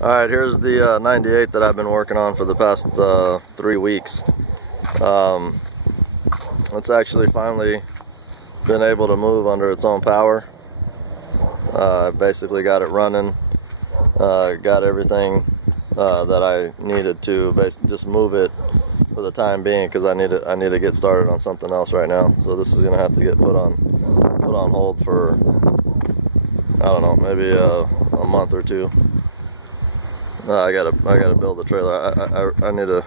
Alright, here's the 98 that I've been working on for the past 3 weeks. It's actually finally been able to move under its own power. Basically got it running, got everything that I needed to basically just move it for the time being, because I need to get started on something else right now. So this is gonna have to get put on hold for, I don't know, maybe a month or two. I gotta build the trailer. I need to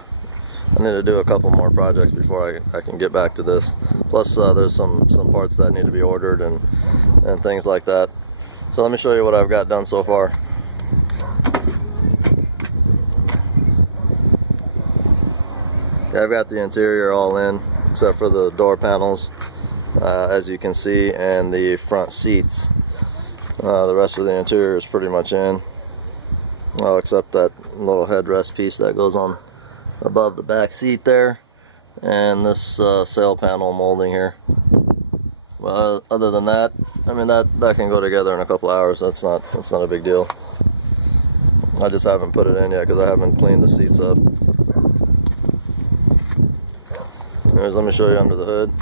do a couple more projects before I can get back to this. Plus there's some parts that need to be ordered and things like that. So let me show you what I've got done so far. Yeah, I've got the interior all in except for the door panels, as you can see, and the front seats. The rest of the interior is pretty much in. Oh, except that little headrest piece that goes on above the back seat there, and this sail panel molding here. Well, other than that, I mean, that can go together in a couple hours. That's not a big deal. I just haven't put it in yet because I haven't cleaned the seats up. Anyways, let me show you under the hood.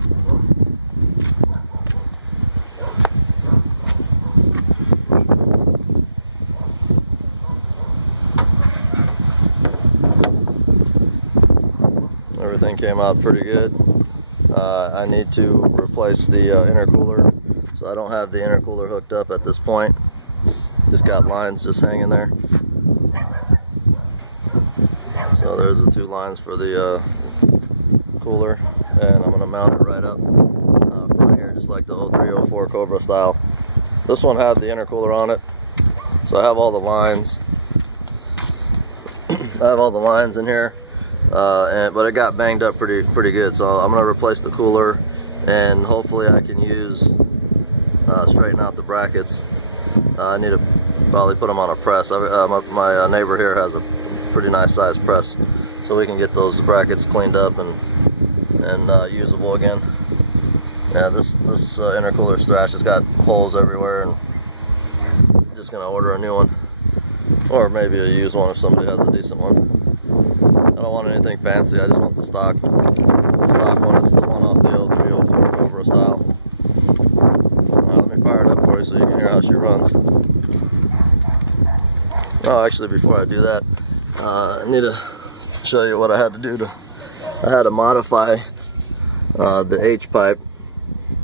Everything came out pretty good. I need to replace the intercooler, so I don't have the intercooler hooked up at this point. Just got lines just hanging there. So there's the 2 lines for the cooler, and I'm going to mount it right up front here, just like the 0304 Cobra style. This one had the intercooler on it, so I have all the lines. I have all the lines in here. But it got banged up pretty good, so I'm going to replace the cooler, and hopefully I can straighten out the brackets. I need to probably put them on a press. My neighbor here has a pretty nice sized press, so we can get those brackets cleaned up and usable again. Yeah, this intercooler strash has got holes everywhere, and I'm just going to order a new one, or maybe a used one if somebody has a decent one. I don't want anything fancy, I just want the stock one. It's the one off the 0304 Cobra style. Let me fire it up for you so you can hear how she runs. Oh, actually, before I do that, I need to show you what I had to do I had to modify the H-pipe.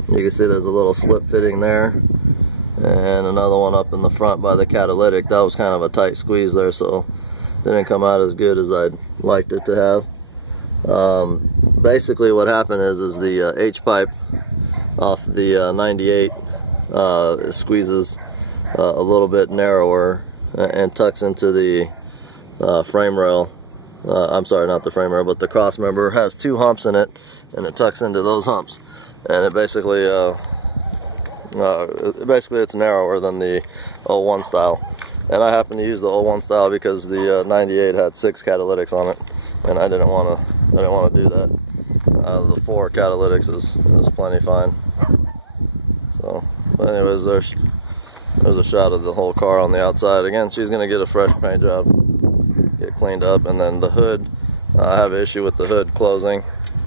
You can see there's a little slip fitting there, and another one up in the front by the catalytic. That was kind of a tight squeeze there, so didn't come out as good as I'd liked it to have. Basically what happened is the H-pipe off the 98 squeezes a little bit narrower and tucks into the frame rail. I'm sorry, not the frame rail, but the cross member has 2 humps in it, and it tucks into those humps, and it basically it's narrower than the 01 style. And I happen to use the 01 style because the 98 had 6 catalytics on it, and I didn't want to do that. The 4 catalytics is plenty fine. So, but anyways, there's a shot of the whole car on the outside. Again, she's gonna get a fresh paint job, get cleaned up, and then the hood. I have an issue with the hood closing.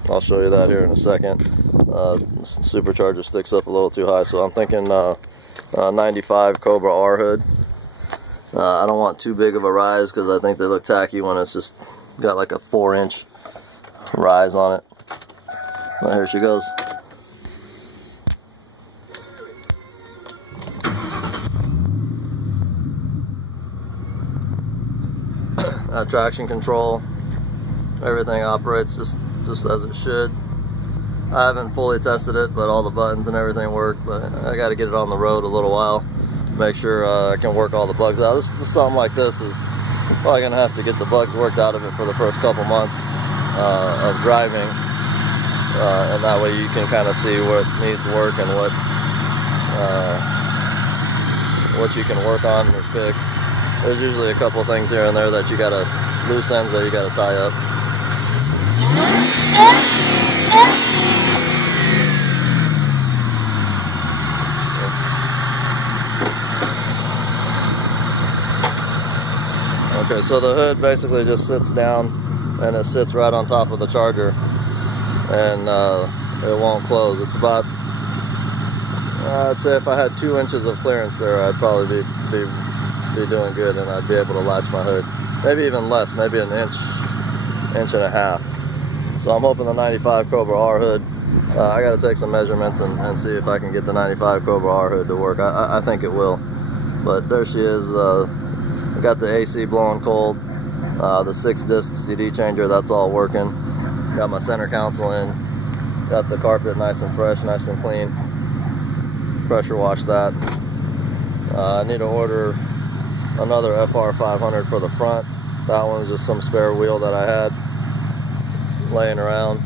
I'll show you that here in a second. Supercharger sticks up a little too high, so I'm thinking 95 Cobra R hood. I don't want too big of a rise because I think they look tacky when it's just got like a 4-inch rise on it. Well, here she goes. Traction control, everything operates just as it should. I haven't fully tested it, but all the buttons and everything work. But I got to get it on the road a little while, make sure I can work all the bugs out. Something like this is probably gonna have to get the bugs worked out of it for the first couple months of driving, and that way you can kind of see what needs work and what you can work on or fix. There's usually a couple things here and there that you gotta, loose ends that you gotta tie up. Okay, so the hood basically just sits down and it sits right on top of the charger, and it won't close. It's about, I'd say if I had 2 inches of clearance there, I'd probably be doing good, and I'd be able to latch my hood. Maybe even less, maybe an inch and a half. So I'm hoping the 95 Cobra R hood, I got to take some measurements and see if I can get the 95 Cobra R hood to work. I think it will. But there she is. I got the AC blowing cold. The 6-disc CD changer, that's all working. Got my center console in. Got the carpet nice and fresh, nice and clean. Pressure wash that. I need to order another FR500 for the front. That one's just some spare wheel that I had laying around.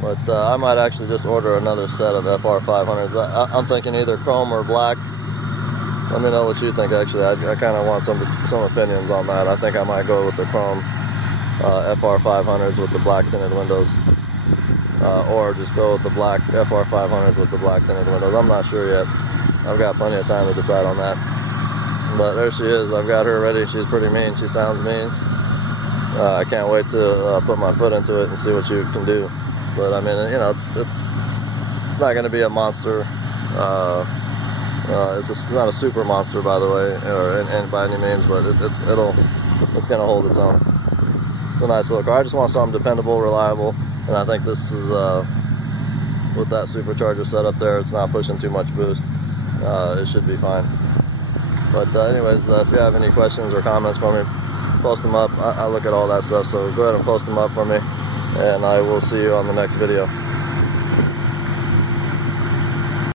But I might actually just order another set of FR500s. I'm thinking either chrome or black. Let me know what you think. Actually, I kind of want some opinions on that. I think I might go with the chrome FR500s with the black tinted windows, or just go with the black FR500s with the black tinted windows. I'm not sure yet. I've got plenty of time to decide on that. But there she is. I've got her ready. She's pretty mean. She sounds mean. I can't wait to put my foot into it and see what you can do. But I mean, you know, it's not going to be a monster. It's not a super monster, by the way, or by any means, but it's going to hold its own. It's a nice little car. I just want something dependable, reliable, and I think this is with that supercharger setup there. It's not pushing too much boost. It should be fine. But anyways, if you have any questions or comments for me, post them up. I look at all that stuff, so go ahead and post them up for me, and I will see you on the next video.